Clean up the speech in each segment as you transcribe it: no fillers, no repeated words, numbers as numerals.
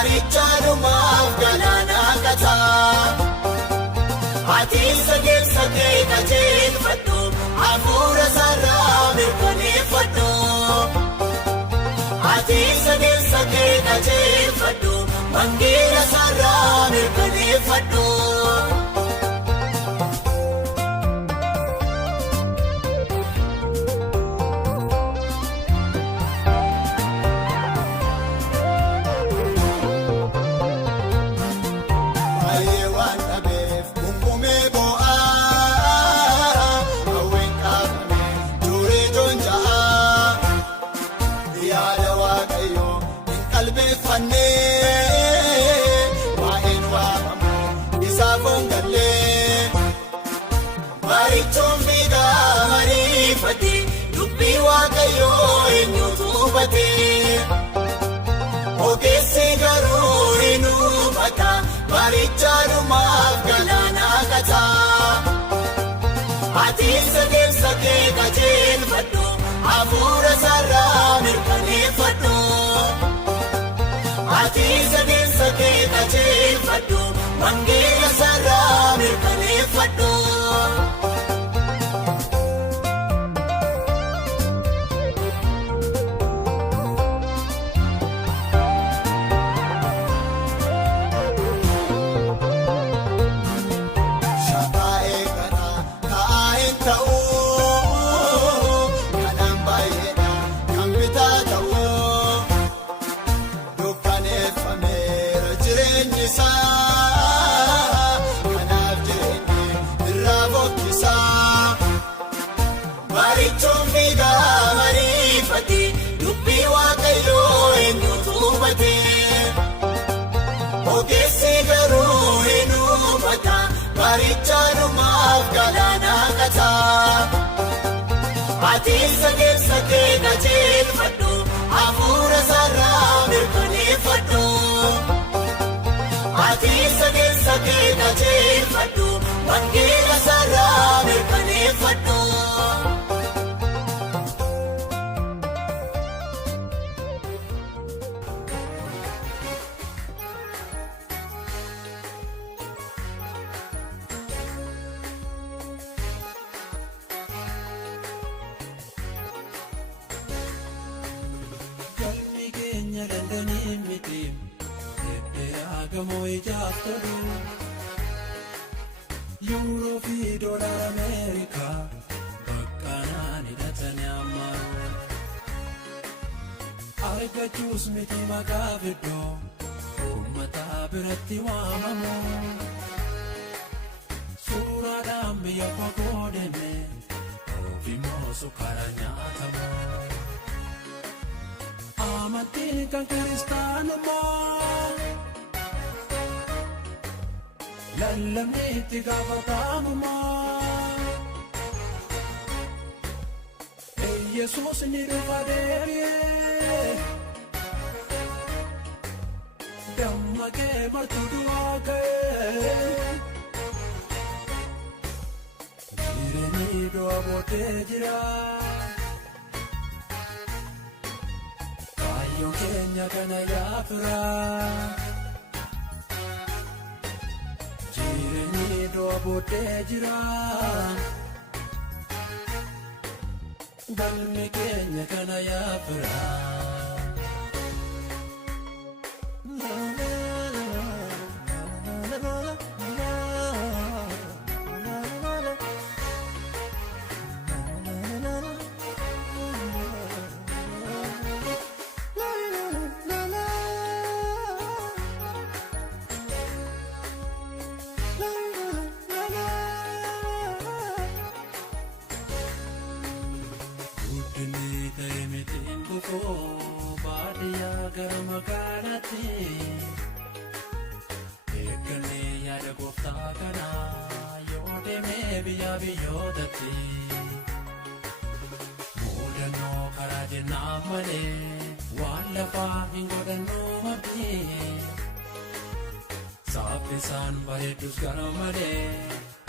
Barichaanumaaf galaana kataa. Ati sagee qajeelfadhu hafuura sarara mirkaneeffadhu. Ati sagee qajeelfadhu wangeela sarara mirkaneeffadhu. Barichoon fiigaa mariifate dubbii waaqayyoo eenyutu hubate. Ogeessi garuu hin hubata barichaanumaaf galaana kataa. Ati sagee qajeelfadhu hafuura sarara mirkaneeffadhu. Ati sagee qajeelfadhu wangeela sarara mirkaneeffadhu. Barichoon fiigaa mariifate dubbii waaqayyoo eenyutu hubate. Ogeessi garuu hin hubata barichaanumaaf galaana kataa. Ati sagee qajeelfadhu hafuura sarara mirkaneeffadhu. Ati sagee qajeelfadhu wangeela sarara mirkaneeffadhu. Dandanii miti heddeeraa gamoo ijaaf tolu. Yuuroo fi doolaara Ameerikaa bakkanaan hidhatanii ammaa. Argachuus miti maqaa fiddoo uummata biratti waamamu. Suuraadhaan biyya fagoo deeme ofiimmoo sukkaara nyaatamu. Amantiin kan kiristaanummaa lallabni itti gaafatamummaa. Yesuus ni dhufa deebi'ee dammaqee martuu du'aa ka'ee. Jireenyi du'a booddee jira. Kaayyoon keenya kana yaafira. Jireenyi du'a booddee jira. Galmi keenya kana yaafira. Baadiyyaa gara magaalaatti eeggannee yaada gooftaa kanaa yoo deemee biyyaa biyyootatti. Muudannoo karaa jennaaf malee waan lafaa hin godhannoo mabdii. Saaffisaan bareeddus gara malee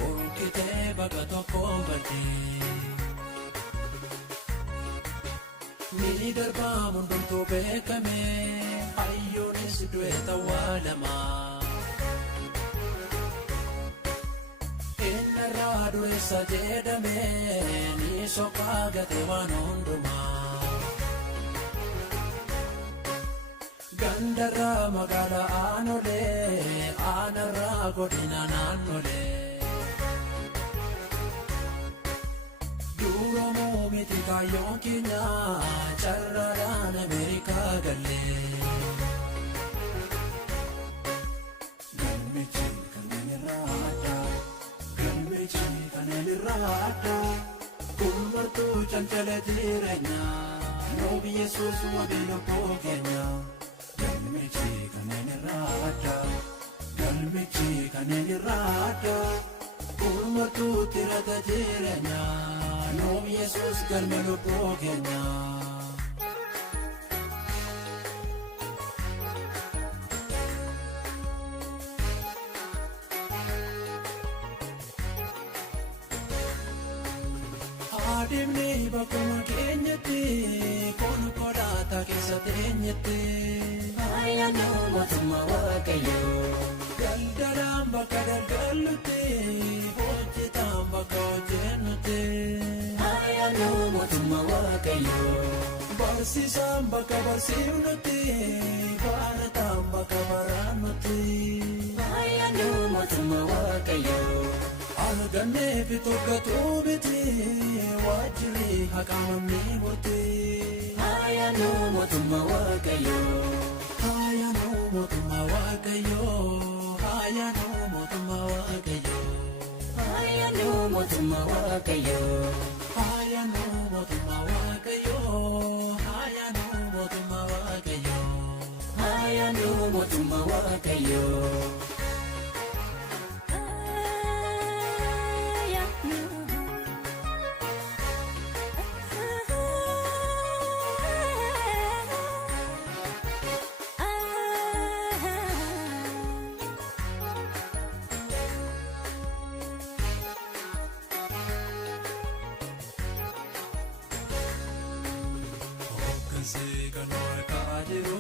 urkitee bakka tokkoon baddii. Ni darbaa hundumtuu beekame hayyoonis du'e tawwaalamaa. Innarraa dureessa jedhamee ni soqaa gate waan hundumaa. Gandarraa magaalaa aanolee aanarraa godina naannolee. Duroomuu miti kaayyoon keenya carraadhaan Ameerikaa galee. Galmeechi kanneen irraa addaa, galmeechi kanneen irraa addaa. Kun cancala jireenyaa, noobi Yesuus wabii lubbuu keenya. Galmeechi kanneen irraa addaa, galmeechi kanneen irraa addaa. Kun tirata jireenyaa. Noom Yesuus galme lubbuu keenya. Adeemnee bakkuma keenyatti konkolaataa keessa teenyetti. Ayyaanoo mootummaa Waaqayyoo. Daldalaan bakka daldallutti hojjetaan bakka hojjennutti. Ayyaanoo mootummaa Waaqayyoo. Barsiisaan bakka barsiifnutti barataan bakka barannutti. Ayyaanoo mootummaa Waaqayyoo. Argannee fi tokkotuu biti waajjirri haqamamni murti. Ayyaanoo mootummaa Waaqayyoo. Ayyaanoo mootummaa Waaqayyoo. Ayyaanoo mootummaa Waaqayyoo. Ayyaanoo mootummaa Waaqayyoo. Ayyaanoo mootummaa Waaqayyoo. Ayyaanoo mootummaa Waaqayyoo. Ayyaanoo mootummaa Waaqayyoo. Kan warqaa jiru,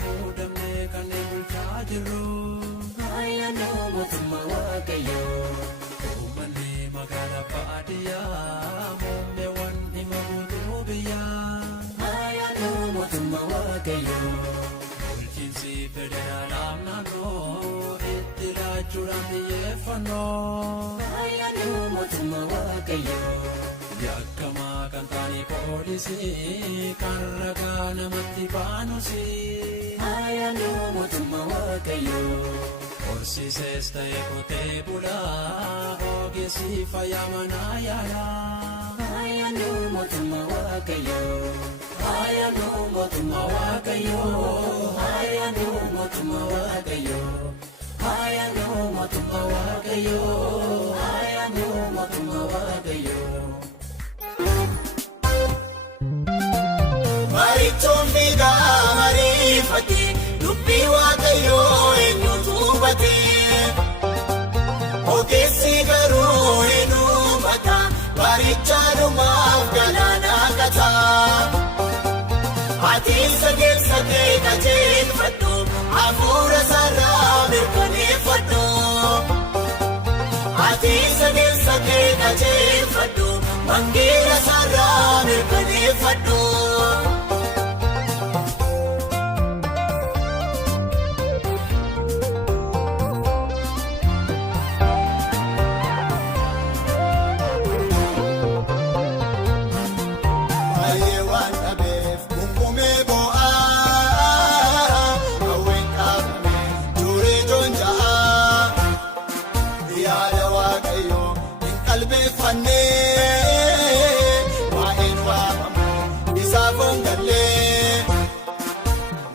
muudamee kan bulchaa jiru. Ayyaanoo mootummaa Waaqayyoo. Uummanni magaalaa baadiyyaa, muummeewwan dhimma guutuu biyyaa. Ayyaanoo mootummaa Waaqayyoo. Bulchiinsi federaalaa naannoo itti laachuudhaan xiyyeeffannoo. Ayyaanoo mootummaa Waaqayyoo. Yakkamaa kan taane poolisii kan ragaa namatti baanusi. Ayyaanoo mootummaa Waaqayyoo. Horsiises ta'e qotee bulaa ogeessi fayyaa manaa yaalaa. Ayyaanoo mootummaa Waaqayyoo. Ayyaanoo mootummaa Waaqayyoo. Ayyaanoo mootummaa Waaqayyoo. Ayyaanoo mootummaa Waaqayyoo. Ayyaanoo mootummaa Waaqayyoo. Marichoon fiigaa mariifate dubbii Waaqayyoo eenyutu hubate. Ogeessi garuu hin hubata marichaanumaaf galaana kata. Ati sagee qajeelfadhu hafuura sarraa mirkaneeffadhu. Ati sagee qajeelfadhu wangeela sarraa mirkaneeffadhu.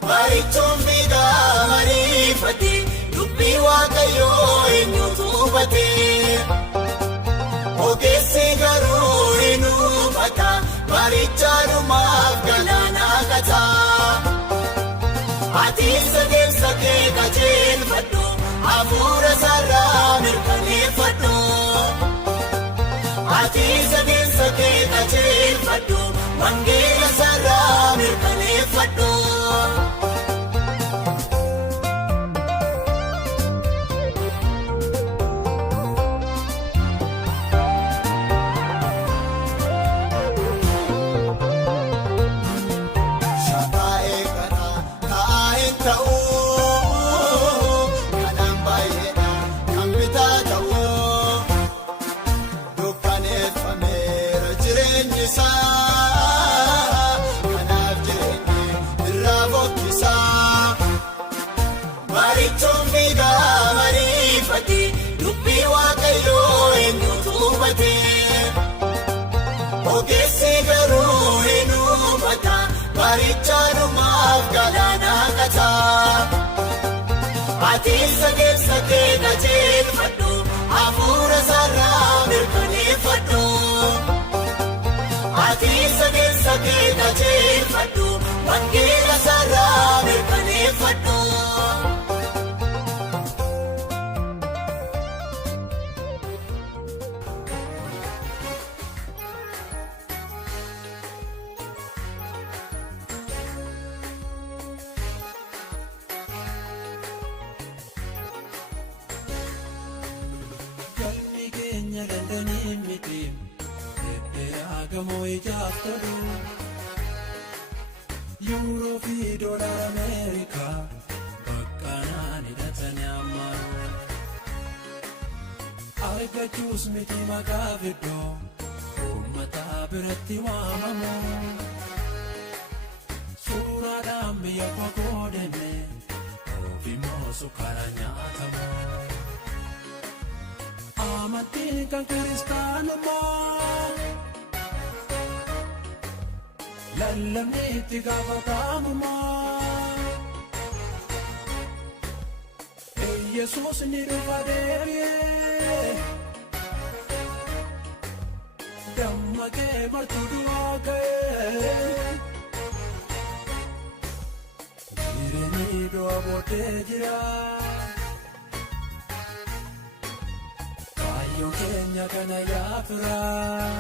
Marichoon fiigaa mariifate dubbii Waaqayyoo eenyutu hubate. Ogeessi garuu hin hubata marichaanumaaf galaana kata. Ati sagee qajeelfadhu hafuura sarraa mirkaneeffadhu. Ati sagee qajeelfadhu wangeela sarraa mirkaneeffadhu. Baarichaanumaaf galaanaa qataa ati sagee qajeelfadhu hafuura sarraa mirkaneeffadhu ati sagee qajeelfadhu wangeela sarraa mirkaneeffadhu. Gamoo ijaafatu Yuuroo fi Doolar Ameerikaa bakka naan hidhatanii ammaa argachuus miti maqaa fiddoo uummata biratti waamamu suuraadhaan biyya kokoo deeme ofiimmoo sukkaara nyaatamu amantiin kan kiristaanummaa. Lallamni itti gaafatamummaa Yesuus ni dhufa deebi'ee dammaqee martuu du'aa ka'ee jireenyi du'a booddee jira kaayyoon keenya kana yaafiraa.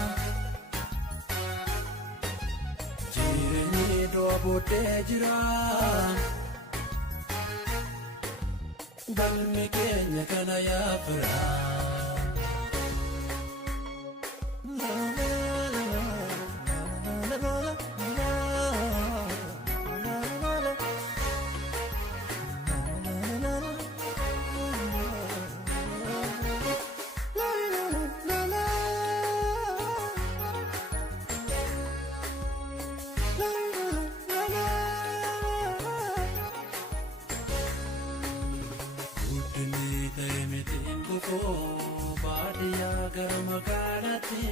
Jireenyi du'a booddee jira galmi keenya kana yaafira. Baadiyyaa gara magaalaatti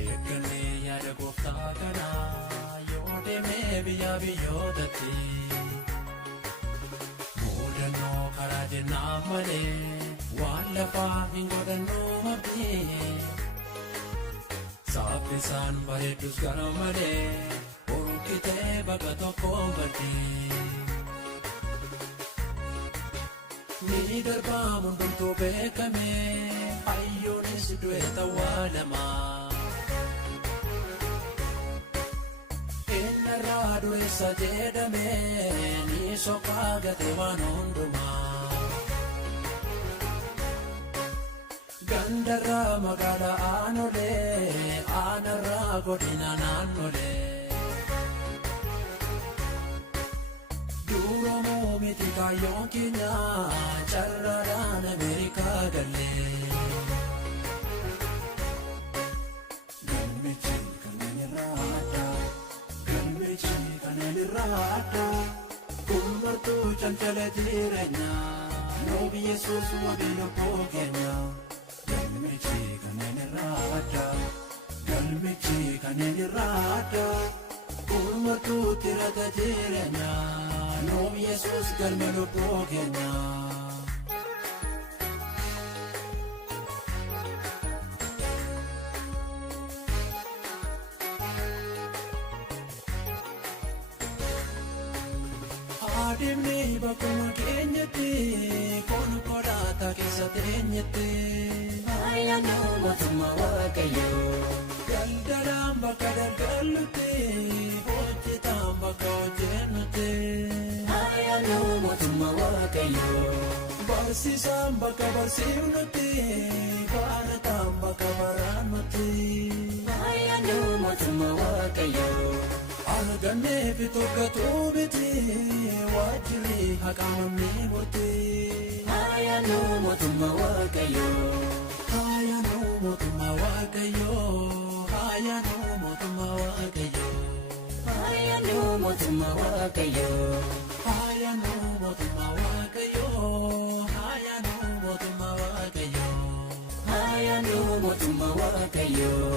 eeggannee yaada gooftaa kanaa yoo deemee biyyootatti mudannoo karaa jennaan malee waan lafaa hin godhannoo abdii saaffisaan bareeddus gara malee urukitee bakka tokkoon baddii. Ni darbaa hundumtuu beekame hayyoonis du'e tawwaalamaa innarraa dureessa jedhame ni soqaa gate waan hundumaa gandarraa magaalaa aanolee aanarraa godina naannolee. Duroomuu miti kaayyoon keenya carraadhaan Ameerikaa galee galmichi kanneen irraa addaa galmichi kanneen irraa addaa kummartuu cancala jireenyaa noobi Yesuus wabii lubbuu keenya galmichi kanneen irraa addaa galmichi kanneen irraa addaa kummartuu tirata jireenyaa. Noom Yesuus galme lubbuu keenya. Adeemnee bakkuma keenyatti konkolaataa keessa teenyatti ayyaanoo mootummaa Waaqayyoo daldalaan bakka daldallutti hojjetaan bakka hojjennutti. Ayyaanoo mootummaa Waaqayyoo barsiisaan bakka barsiifnutti barataan bakka barannutti. Ayyaanoo mootummaa Waaqayyoo argannee fi tokkatuu miti waajjirri haqamamnee murti. Ayyaanoo mootummaa Waaqayyoo ayyaanoo mootummaa Waaqayyoo ayyaanoo mootummaa Waaqayyoo ayyaanoo mootummaa Waaqayyoo. Ayyaanoo mootummaa Waaqayyoo ayyaanoo mootummaa Waaqayyoo ayyaanoo mootummaa Waaqayyoo.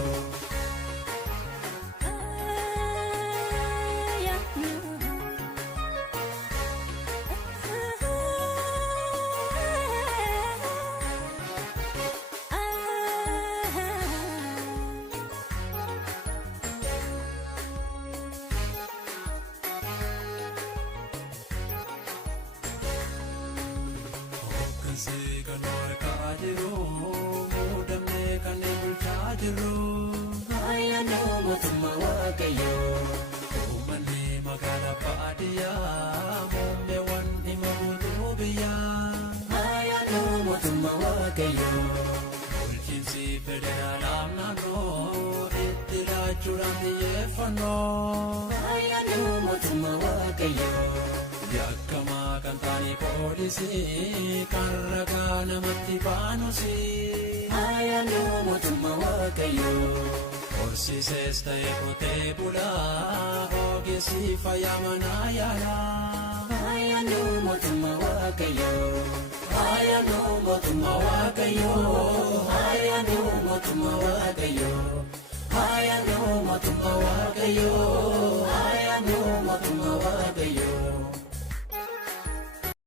jiru muudamnee kanneen bulchaa jirru. Ayyaanoo mootummaa waaqayyoo. Uummanni magaalaa baadiyyaa muummeewwan dhimma guutuu biyyaa. Ayyaanoo mootummaa waaqayyoo. Bulchiinsi federaalaaf naannoo itti laachuudhaan xiyyeeffannoo. Ayyaanoo mootummaa waaqayyoo. Yakkamaa kan taane poolisii kan ragaa namatti baanusii. Ayyaanoo mootummaa waaqayyoo. Horsiises ta'e qotee bulaa ogeessi fayyaa manaa yaalaa. Ayyaanoo mootummaa waaqayyoo. Ayyaanoo mootummaa waaqayyoo. Ayyaanoo mootummaa waaqayyoo. Ayyaanoo mootummaa waaqayyoo.